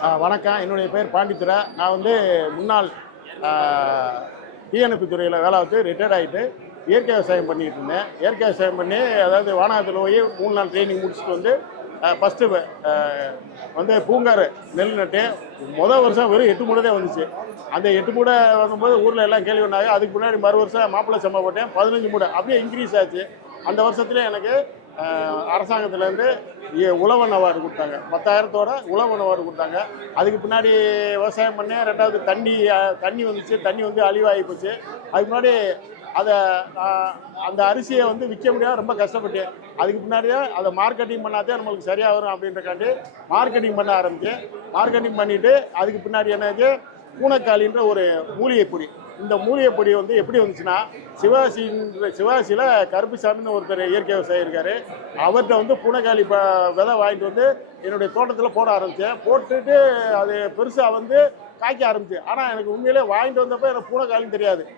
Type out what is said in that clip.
வணக்கம். என்னுடைய பேர் பாண்டித்துரை. நான் வந்து முன்னாள் டிஎன்எப்பி துறையில் வேலை பார்த்து ரிட்டையர்ட் ஆகிட்டு இயற்கை விவசாயம் பண்ணிகிட்டு இருந்தேன். இயற்கை விவசாயம் பண்ணி அதாவது வானகத்தில் போய் 3 நாள் ட்ரைனிங் முடிச்சுட்டு வந்து ஃபஸ்ட்டு வந்து பூங்காறு நெல் நட்டு வருஷம் வெறும் 8 மூடை தான் வந்துச்சு. அந்த 8 மூடை வரும்போது ஊரில் எல்லாம் கேள்வி பண்ணாங்க. அதுக்கு முன்னாடி வருஷம் மாப்பிள்ளை சம்பா போட்டேன் 15 மூடை அப்படியே இன்க்ரீஸ் ஆச்சு. அந்த வருஷத்துல எனக்கு அரசாங்கத்திலேருந்து உழவன் அவார்டு கொடுத்தாங்க. 10,000தோட உழவன் அவார்டு கொடுத்தாங்க. அதுக்கு பின்னாடி விவசாயம் பண்ணேன். ரெண்டாவது தண்ணி வந்துச்சு. தண்ணி வந்து அழிவாகி போச்சு. அதுக்கு முன்னாடி அந்த அரிசியை வந்து விற்க முடியாது, ரொம்ப கஷ்டப்பட்டேன். அதுக்கு பின்னாடியே அதை மார்க்கெட்டிங் பண்ணாதே நம்மளுக்கு சரியாக வரும் அப்படின்றக்காண்டி மார்க்கெட்டிங் பண்ண ஆரம்பித்தேன். மார்க்கெட்டிங் பண்ணிவிட்டு அதுக்கு பின்னாடி என்னது பூனைக்காளின்ற ஒரு மூலிகை பொடி. இந்த மூலிகை பொடி வந்து எப்படி வந்துச்சுன்னா, சிவாசியில் கருப்புசாமின்னு ஒருத்தர் இயற்கை விவசாயி இருக்கார். அவர்கிட்ட வந்து பூனைக்காளி விதை வாங்கிட்டு வந்து என்னுடைய தோட்டத்தில் போட ஆரம்பித்தேன். போட்டுட்டு அது பெருசாக வந்து காய்க்க ஆரம்பிச்சு. ஆனால் எனக்கு உண்மையிலே வாங்கிட்டு வந்தப்போ எனக்கு பூனைக்காளின்னு தெரியாது.